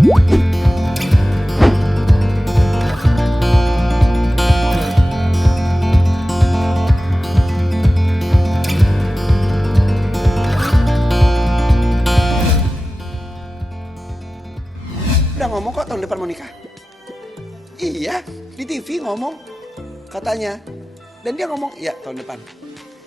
Udah ngomong kok tahun depan mau nikah. Iya, di TV ngomong katanya. Dan dia ngomong, ya tahun depan.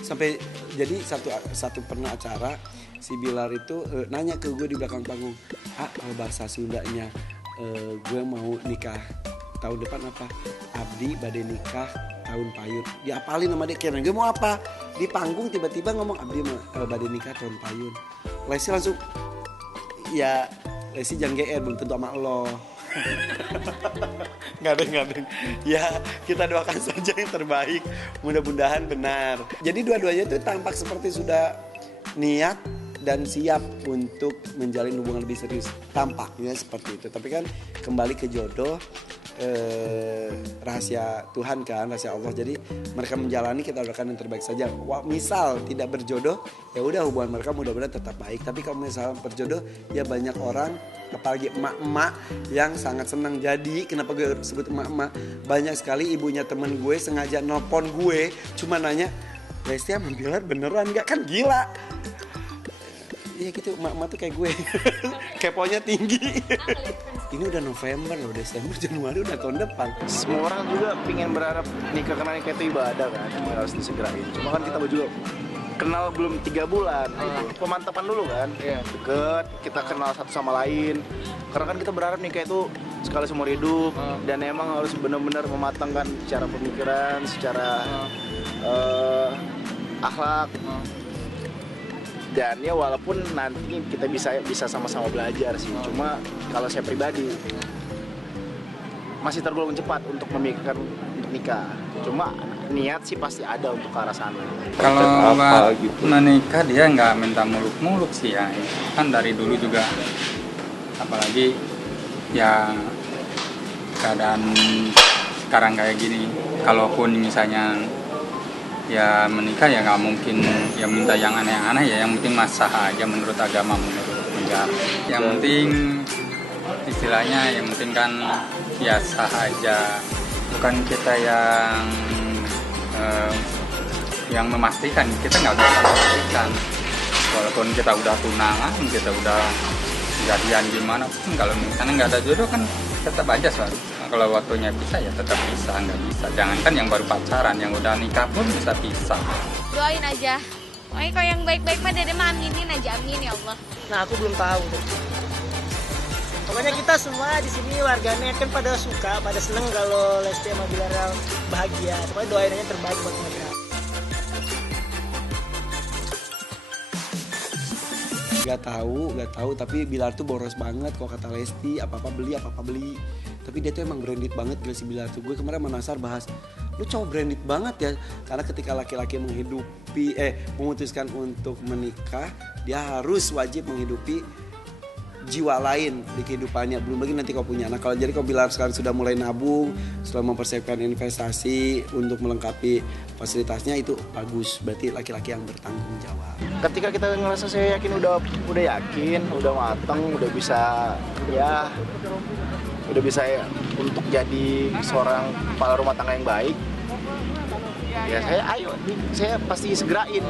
Sampai jadi satu pernah acara si Bilar itu nanya ke gue di belakang panggung, kalau bahasa Sundanya gue mau nikah tahun depan apa? Abdi bade nikah tahun payun. Diapalin sama dia, kira gue mau apa? Di panggung tiba-tiba ngomong Abdi bade nikah tahun payun. Lesti langsung, ya Lesti jangan GR, belum tentu sama lo. Nggak ada. Ya kita doakan saja yang terbaik. Mudah-mudahan benar. Jadi dua-duanya itu tampak seperti sudah niat dan siap untuk menjalin hubungan lebih serius. Tampaknya seperti itu. Tapi kan kembali ke jodoh, rahasia Tuhan kan, rahasia Allah. Jadi mereka menjalani, kita doakan yang terbaik saja. Misal tidak berjodoh, ya udah hubungan mereka mudah-mudahan tetap baik. Tapi kalau misal berjodoh, ya banyak orang, apalagi emak-emak yang sangat senang. Jadi kenapa gue sebut emak-emak? Banyak sekali ibunya temen gue sengaja nelpon gue, cuma nanya, Lesti sama Bilar beneran gak? Kan gila. Iya gitu, emak-emak tuh kayak gue. Keponya tinggi. Ini udah November loh, Desember, Januari udah tahun depan. Semua orang juga pengen berharap nikah, karena nikah itu ibadah kan, harus disegerain. Cuma kan kita juga kenal belum 3 bulan, gitu. Pemantapan dulu kan, deket, kita kenal satu sama lain. Karena kan kita berharap nikah itu sekali seumur hidup, dan emang harus benar-benar mematangkan secara pemikiran, secara akhlak. Dan ya walaupun nanti kita bisa sama-sama belajar sih, cuma kalau saya pribadi masih tergolong cepat untuk memikirkan untuk nikah. Cuma niat sih pasti ada untuk ke arah sana. Kalau gitu menikah dia nggak minta muluk-muluk sih ya. Kan dari dulu juga, apalagi ya keadaan sekarang kayak gini. Kalaupun misalnya ya menikah ya nggak mungkin ya minta yang aneh-aneh ya, yang penting masalah aja menurut agama, menurut penjara. Yang penting istilahnya yang penting kan ya sah aja, bukan kita yang memastikan. Kita nggak bisa memastikan, walaupun kita udah tunangan, kita udah jadian gimana pun, kalau misalnya nggak ada jodoh kan tetap aja suatu. Kalau waktunya bisa ya tetap bisa, nggak bisa jangankan yang baru pacaran, yang udah nikah pun bisa pisah. Doain aja, pokoknya kalau yang baik-baik mah Dede mah aminin aja, amin ya Allah. Nah aku belum tahu tuh. Pokoknya kita semua di sini warganet kan pada suka, pada seneng kalau Lesti sama Bilar bahagia. Pokoknya doain aja terbaik buat mereka. Gak tahu, tapi Bilar tuh boros banget. Kalau kata Lesti, apa-apa beli. Tapi dia tuh emang branded banget, gila si Bilar tuh. Gue kemarin sama Nasar bahas, lu cowok branded banget ya. Karena ketika laki-laki memutuskan untuk menikah, dia harus wajib menghidupi jiwa lain di kehidupannya. Belum lagi nanti kau punya anak. Kalau Bilar sekarang sudah mulai nabung, sudah mempersiapkan investasi untuk melengkapi fasilitasnya, itu bagus. Berarti laki-laki yang bertanggung jawab. Ketika kita ngerasa saya yakin, udah yakin, udah matang, udah bisa ya, untuk jadi seorang kepala rumah tangga yang baik, ya saya pasti segerain.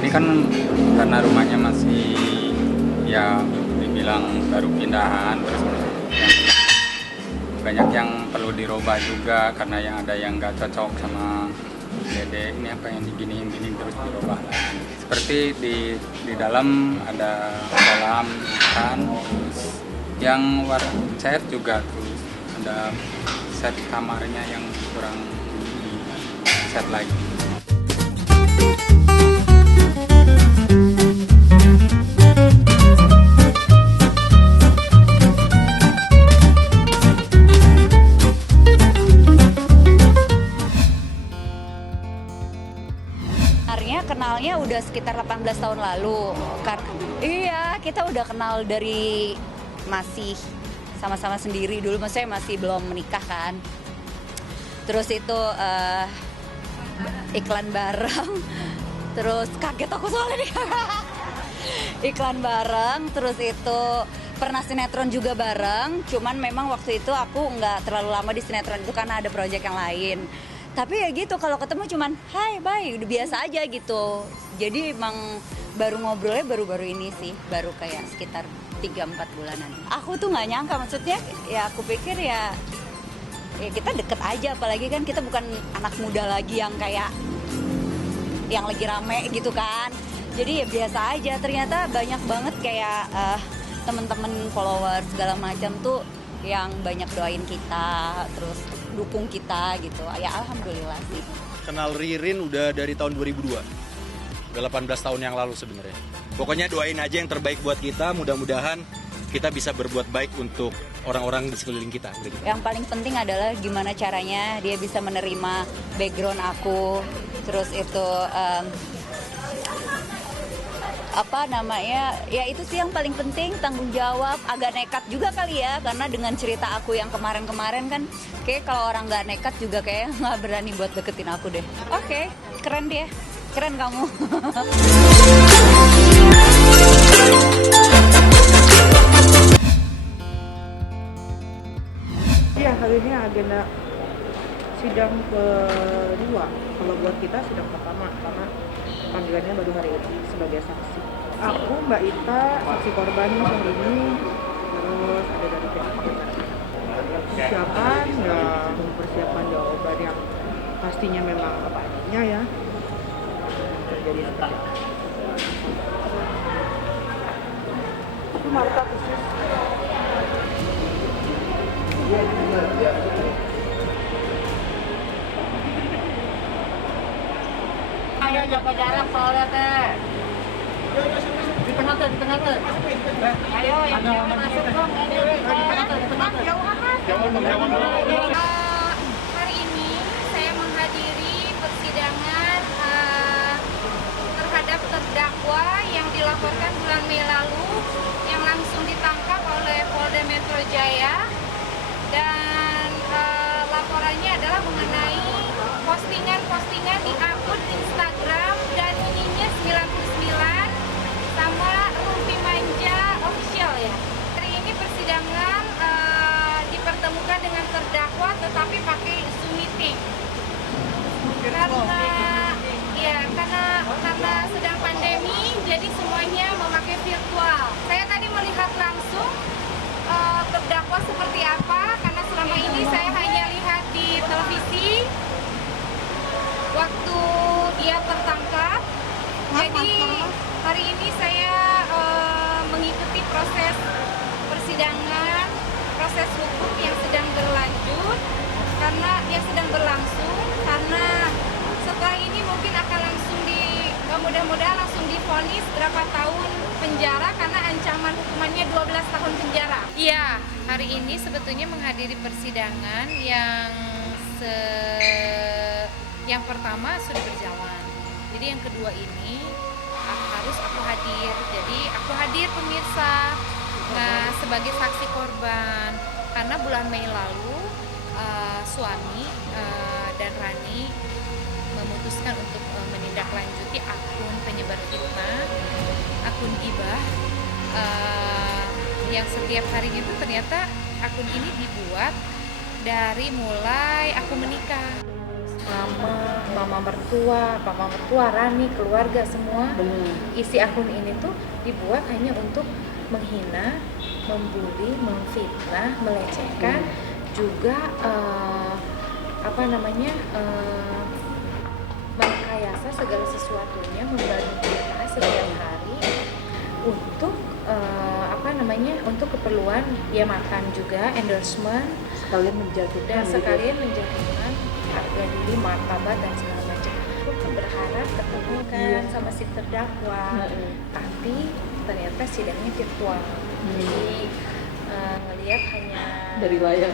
Ini kan karena rumahnya masih ya dibilang baru pindahan, terus banyak yang perlu dirubah juga karena yang ada yang nggak cocok sama Dede. Ini apa yang diginiin terus dirubah lagi. Seperti di dalam ada kolam ikan, yang warna cat juga, terus ada set kamarnya yang kurang di set lagi. Kenalnya udah sekitar 18 tahun lalu. Iya, kita udah kenal dari masih sama-sama sendiri dulu, maksudnya masih belum menikah kan. Terus itu iklan bareng. Terus kaget aku soalnya nih. Iklan bareng, terus itu pernah sinetron juga bareng, cuman memang waktu itu aku nggak terlalu lama di sinetron itu karena ada proyek yang lain. Tapi ya gitu, kalau ketemu cuman hai bye, udah biasa aja gitu. Jadi emang baru ngobrolnya baru-baru ini sih, baru kayak sekitar 3-4 bulanan. Aku tuh nggak nyangka, maksudnya ya aku pikir ya kita deket aja, apalagi kan kita bukan anak muda lagi yang kayak yang lagi rame gitu kan. Jadi ya biasa aja, ternyata banyak banget kayak temen-temen follower segala macam tuh yang banyak doain kita, terus dukung kita gitu. Ya alhamdulillah sih. Kenal Ririn udah dari tahun 2002. Udah 18 tahun yang lalu sebenarnya. Pokoknya doain aja yang terbaik buat kita, mudah-mudahan kita bisa berbuat baik untuk orang-orang di sekeliling kita. Yang paling penting adalah gimana caranya dia bisa menerima background aku, terus itu ya itu sih yang paling penting, tanggung jawab. Agak nekat juga kali ya, karena dengan cerita aku yang kemarin-kemarin kan kayak kalau orang nggak nekat juga kayak nggak berani buat deketin aku deh. Oke, keren dia, keren kamu. Iya, hari ini agenda sidang kedua. Kalau buat kita sidang pertama karena panggilannya baru hari ini sebagai saksi. Aku, Mbak Ita, saksi korban yang ini, terus ada dari pihak pengadilan. Persiapan ya, mempersiapkan jawaban yang pastinya memang apa adanya ya. Terjadi seperti itu. Itu Marta khusus. Ayo jaga jarak soalnya teh. Di tengah teh, di tengah teh. Ayo yang masuk dong. Di tengah teh. Hari ini saya menghadiri persidangan terhadap terdakwa yang dilaporkan bulan Mei lalu yang langsung ditangkap oleh Polda Metro Jaya, dan laporannya adalah mengenai postingan-postingan di akun Instagram dan ininya 99 sama Rumpi Manja official ya. Hari ini persidangan dipertemukan dengan terdakwa tetapi pakai Zoom meeting. Karena sedang pandemi, jadi semuanya memakai virtual. Saya tadi melihat langsung terdakwa seperti apa, karena selama ini saya hanya lihat di televisi waktu dia tertangkap. Jadi hari ini saya mengikuti proses persidangan, proses hukum yang sedang berlanjut, karena yang sedang berlangsung, karena setelah ini mungkin akan langsung mudah-mudahan langsung divonis berapa tahun penjara, karena ancaman hukumannya 12 tahun penjara. Iya, hari ini sebetulnya menghadiri persidangan yang pertama sudah berjalan. Jadi yang kedua ini harus aku hadir. Jadi aku hadir pemirsa sebagai saksi korban, karena bulan Mei lalu suami dan Rani memutuskan untuk menindaklanjuti akun penyebar fitnah, akun gibah, yang setiap harinya itu ternyata akun ini dibuat dari mulai aku menikah. Mama mertua, Rani, keluarga semua. Isi akun ini tuh dibuat hanya untuk menghina, membuli, memfitnah, melecehkan, juga merekayasa segala sesuatunya, membantu kita setiap hari untuk untuk keperluan ya, makan juga, endorsement, sekalian menjatuhkan harga diri, martabat dan segala macam. Aku berharap ketemu kan sama si terdakwa, tapi ternyata sidangnya virtual. Jadi ngelihat hanya Dari layar.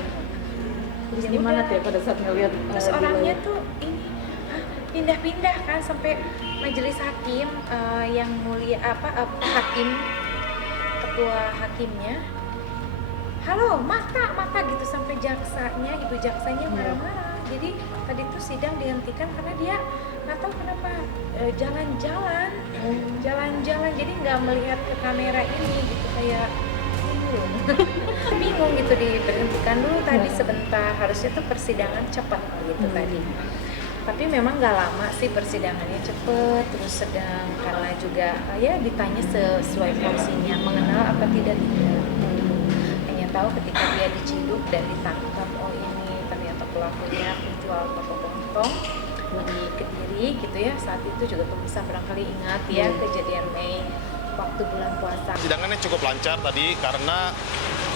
Terus gimana tuh pada saat ngelihat terus orangnya tuh ini pindah-pindah kan sampai majelis hakim, yang mulia hakim, ketua hakimnya, halo mata gitu, sampai ibu jaksanya marah-marah. Jadi tadi tuh sidang dihentikan karena dia nggak tahu kenapa jalan-jalan, jadi nggak melihat ke kamera ini gitu, kayak ini belum. Bingung gitu, diberhentikan dulu tadi sebentar, harusnya tuh persidangan cepat gitu tadi. Tapi memang gak lama sih persidangannya cepet, terus sedang karena juga ya ditanya sesuai porsinya, mengenal apa tidak. Hanya tahu ketika dia diciduk dan ditangkap, oh ini ternyata pelakunya penjual toko kelontong di Kediri gitu ya. Saat itu juga pemirsa barangkali ingat ya kejadian Mei waktu bulan puasa. Persidangannya cukup lancar tadi karena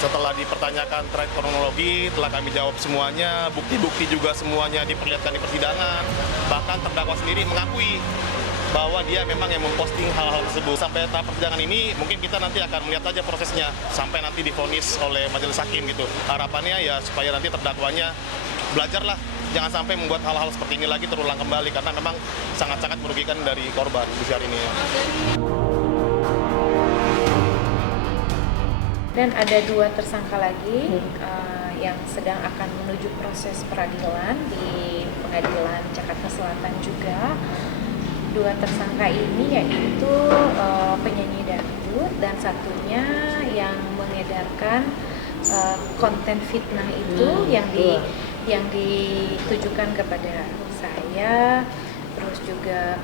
setelah dipertanyakan terkait kronologi, telah kami jawab semuanya, bukti-bukti juga semuanya diperlihatkan di persidangan. Bahkan terdakwa sendiri mengakui bahwa dia memang yang memposting hal-hal tersebut. Sampai tahap persidangan ini mungkin kita nanti akan melihat aja prosesnya sampai nanti divonis oleh majelis hakim gitu. Harapannya ya supaya nanti terdakwanya belajarlah, jangan sampai membuat hal-hal seperti ini lagi terulang kembali karena memang sangat-sangat merugikan dari korban di hari ini. Dan ada 2 tersangka lagi yang sedang akan menuju proses peradilan di Pengadilan Jakarta Selatan juga. 2 tersangka ini yaitu penyanyi dangdut dan satunya yang mengedarkan konten fitnah itu yang ditujukan kepada saya. Terus juga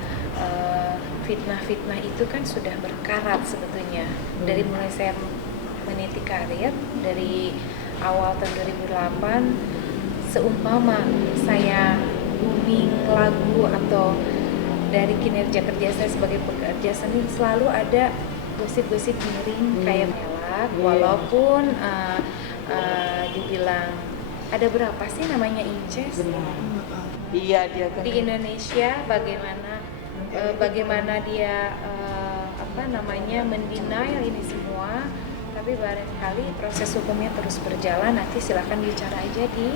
fitnah-fitnah itu kan sudah berkarat sebetulnya dari mulai saya meniti karir dari awal tahun 2008. Seumpama saya booming lagu atau dari kinerja kerja saya sebagai pekerja seni, selalu ada gosip-gosip miring kayak melak, walaupun dibilang ada berapa sih namanya Inces Iya, dia kan di Indonesia, bagaimana dia mendenial ini semua. Tapi barangkali proses hukumnya terus berjalan, nanti silahkan bicara aja di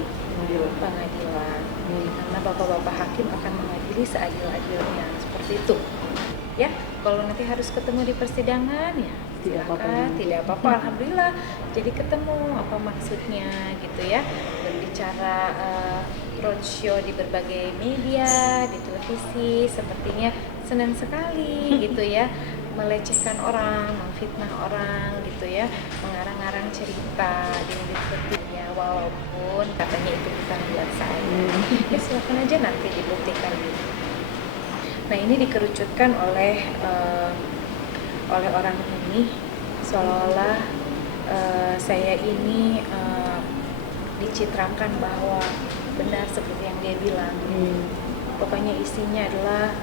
pengadilan. Karena bapak-bapak hakim akan mengadili seadil-adilnya, seperti itu. Ya, kalau nanti harus ketemu di persidangan ya silakan, tidak apa-apa. Alhamdulillah, jadi ketemu apa maksudnya gitu ya. Berbicara roadshow di berbagai media, di televisi, sepertinya senang sekali gitu ya. Melecehkan orang, memfitnah orang gitu ya, mengarang-arang cerita di media, walaupun katanya itu bukan buat saya. Ya silakan aja nanti dibuktikan gitu. Nah ini dikerucutkan oleh orang ini seolah-olah saya ini dicitrakan bahwa benar seperti yang dia bilang. Pokoknya isinya adalah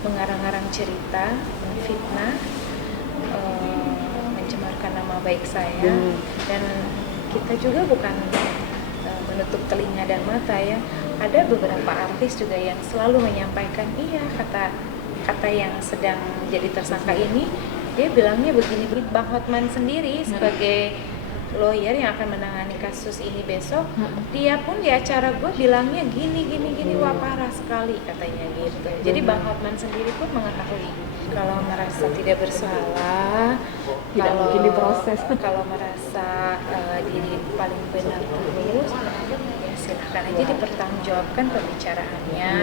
mengarang-arang cerita, menfitnah, mencemarkan nama baik saya, dan kita juga bukan menutup telinga dan mata ya. Ada beberapa artis juga yang selalu menyampaikan, iya kata yang sedang jadi tersangka ini, dia bilangnya begini. Bang Hotman sendiri sebagai lawyer yang akan menangani kasus ini besok, dia pun di acara gue bilangnya gini, wah parah sekali katanya gitu. Jadi Bang Hotman sendiri pun mengetahui kalau merasa tidak bersalah, Tidak mungkin diproses. Kalau merasa diri paling benar terus, ya silahkan aja dipertanggungjawabkan pembicaraannya,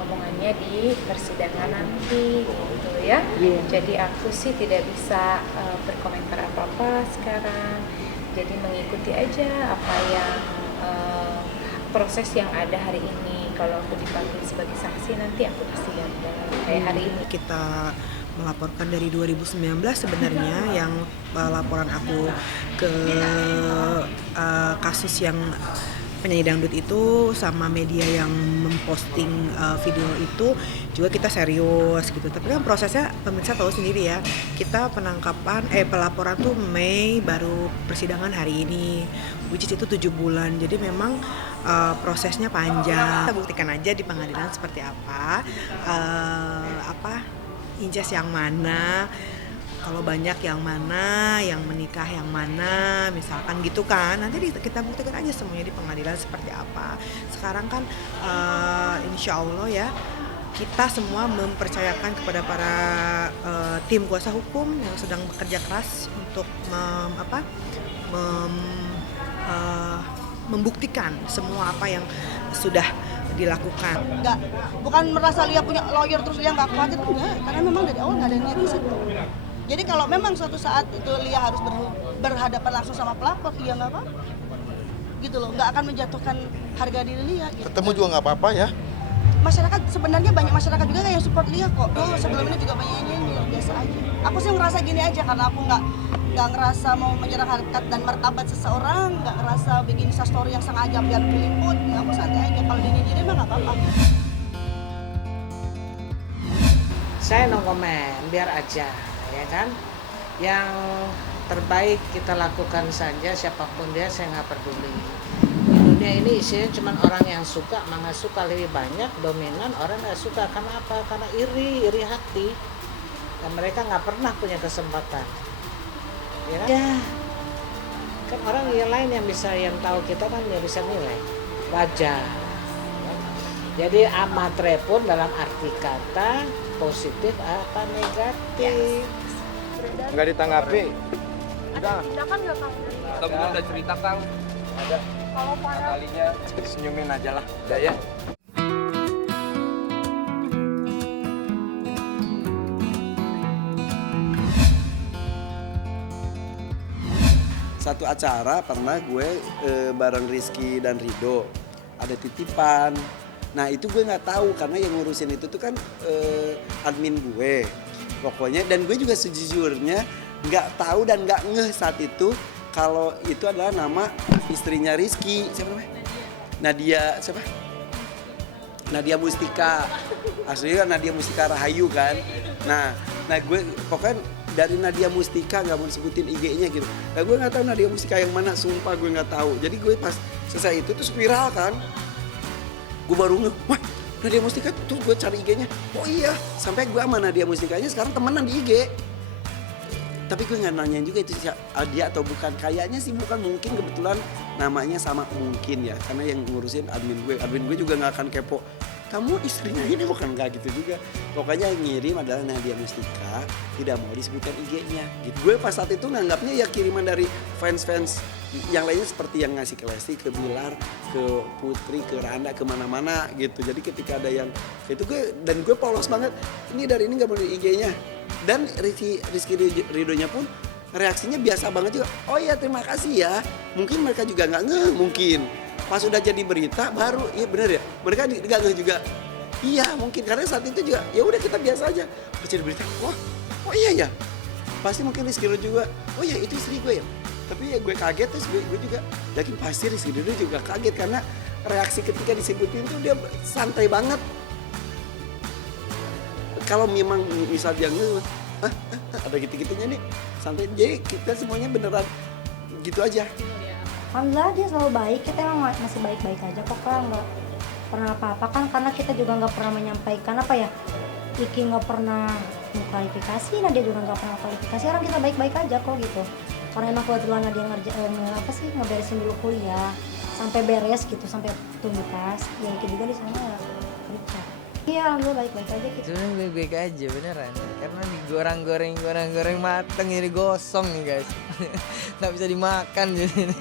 omongannya di persidangan nanti gitu ya. Jadi aku sih tidak bisa berkomentar apa-apa sekarang. Jadi mengikuti aja apa yang proses yang ada hari ini. Kalau aku dipanggil sebagai saksi nanti aku bersiaga kayak hari ini. Kita melaporkan dari 2019 sebenarnya yang laporan aku ke kasus yang penyanyi dangdut itu sama media yang memposting video itu juga kita serius gitu. Tapi kan prosesnya pemirsa tahu sendiri ya, kita pelaporan tuh Mei, baru persidangan hari ini, which is itu 7 bulan. Jadi memang prosesnya panjang. Kita buktikan aja di pengadilan seperti apa Inces yang mana, kalau banyak yang mana, yang menikah yang mana, misalkan gitu kan. Nanti kita buktikan aja semuanya di pengadilan seperti apa. Sekarang kan insya Allah ya, kita semua mempercayakan kepada para tim kuasa hukum yang sedang bekerja keras untuk membuktikan semua apa yang sudah dilakukan. Bukan merasa Lia punya lawyer terus Lia nggak khawatir, enggak, karena memang dari awal nggak ada niat ke situ. Jadi kalau memang suatu saat itu Lia harus berhadapan langsung sama pelapor, iya nggak apa-apa gitu loh, nggak akan menjatuhkan harga diri Lia gitu. Ketemu juga nggak apa-apa ya. Masyarakat sebenarnya banyak masyarakat juga yang support Lia kok. Sebelum ini juga banyak yang nyindir, biasa aja. Aku sih ngerasa gini aja karena aku nggak ngerasa mau menyerang harkat dan martabat seseorang, nggak ngerasa bikin story yang sengaja biar diliput. Ya aku santai aja, kalau dinyinyirin mah nggak apa-apa. Saya no comment, biar aja, ya kan. Yang terbaik kita lakukan saja, siapapun dia, saya nggak peduli. Di dunia ini isinya cuma orang yang suka, mana suka lebih banyak, dominan, orang nggak suka. Karena apa? Karena iri hati. Dan mereka nggak pernah punya kesempatan. Ya kan? Ya. Kan orang yang lain yang tahu kita kan yang bisa nilai. Wajar. Jadi amatre pun dalam arti kata positif apa negatif. Nggak ditanggapi. Ada tindakan nggak Kang? Atau mungkin udah cerita Kang? Ada. Kalau para Kalinya senyumin aja lah, udah ya. Satu acara pernah gue bareng Rizky dan Rido ada titipan. Nah itu gue nggak tahu karena yang ngurusin itu tuh kan admin gue pokoknya, dan gue juga sejujurnya nggak tahu dan nggak ngeh saat itu kalau itu adalah nama istrinya Rizky. Siapa namanya? Nadia siapa? Nadia Mustika. Aslinya kan Nadia Mustika Rahayu kan. Nah gue pokoknya dari Nadia Mustika, nggak mau sebutin IG-nya gitu. Nah gue nggak tahu Nadia Mustika yang mana, sumpah gue nggak tahu. Jadi gue pas selesai itu terus viral kan, gue baru ngeh, wah Nadia Mustika, terus gue cari IG-nya. Oh iya, sampai gue sama Nadia Mustikanya sekarang temenan di IG. Tapi gue nggak nanyain juga itu dia atau bukan. Kayaknya sih bukan, mungkin kebetulan namanya sama mungkin ya. Karena yang ngurusin admin gue juga nggak akan kepo. Kamu istrinya ini bukan, nggak gitu juga. Pokoknya yang ngirim adalah Nadia Mustika, tidak mau disebutkan IG-nya. Gitu. Gue pas saat itu nganggapnya ya kiriman dari fans-fans yang lainnya seperti yang ngasih ke Lesti, ke Bilar, ke Putri, ke Randa, kemana-mana gitu. Jadi ketika ada yang itu gue polos banget. Ini dari ini nggak mau di IG-nya. Dan Rizky Ridonya pun reaksinya biasa banget juga. Oh iya terima kasih ya. Mungkin mereka juga nggak ngeh mungkin. Pas udah jadi berita baru, iya bener ya. Mereka nggak ngeh juga. Iya mungkin karena saat itu juga ya udah kita biasa aja. Pas jadi berita, wah, oh iya ya. Pasti mungkin Rizky Rido juga. Oh iya itu istri gue ya. Tapi ya gue kaget terus gue juga yakin pasti Rizky Rido juga kaget karena reaksi ketika disebutin tuh dia santai banget. Kalau memang misal dia ada gitu-gitunya nih santai, jadi kita semuanya beneran gitu aja. Alhamdulillah dia selalu baik, kita emang masih baik-baik aja kok Kak, nggak pernah apa-apa kan, karena kita juga nggak pernah menyampaikan apa ya, Iki nggak pernah mengklarifikasi, Nadia juga nggak pernah klarifikasi, orang kita baik-baik aja kok gitu. Karena emang kebetulan Nadia ngeberesin dulu kuliah sampai beres gitu, sampai tuntas, ya Iki juga di sana kerja. Iya, alhamdulillah baik-baik aja gitu. Sebenarnya baik-baik aja beneran, karena digoreng-goreng mateng jadi gosong nih guys. Nggak bisa dimakan jadi.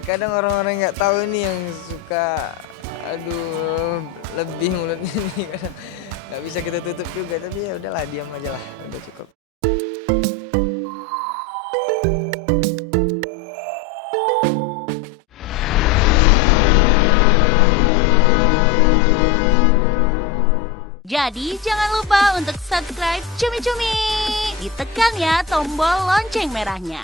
Terkadang orang-orang nggak tahu nih yang suka, aduh lebih mulutnya nih. Nggak bisa kita tutup juga, tapi ya udahlah diam aja lah, udah cukup. Jadi jangan lupa untuk subscribe Cumi Cumi. Ditekan ya tombol lonceng merahnya.